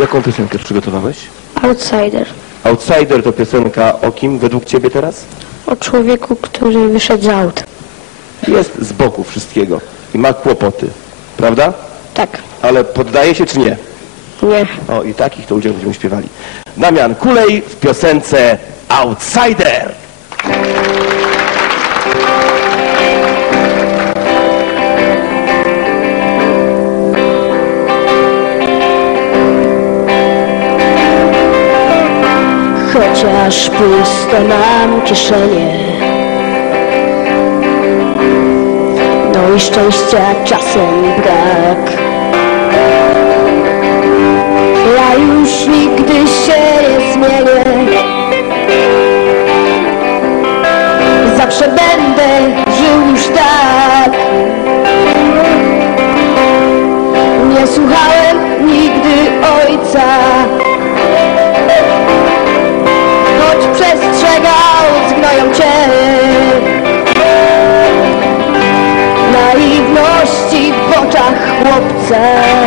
Jaką piosenkę przygotowałeś? Outsider. Outsider to piosenka o kim według Ciebie teraz? O człowieku, który wyszedł z aut. Jest z boku wszystkiego i ma kłopoty, prawda? Tak. Ale poddaje się czy nie? Nie. O, i takich to ludziach będziemy śpiewali. Damian Kulej w piosence Outsider. Chociaż puste mam kieszenie. No i szczęścia czasem brak. Ja już nigdy się nie zmienię. Zawsze będę żył już tak. Nie słuchałem przestrzegał, zgnoją cię. Naiwności w oczach chłopca.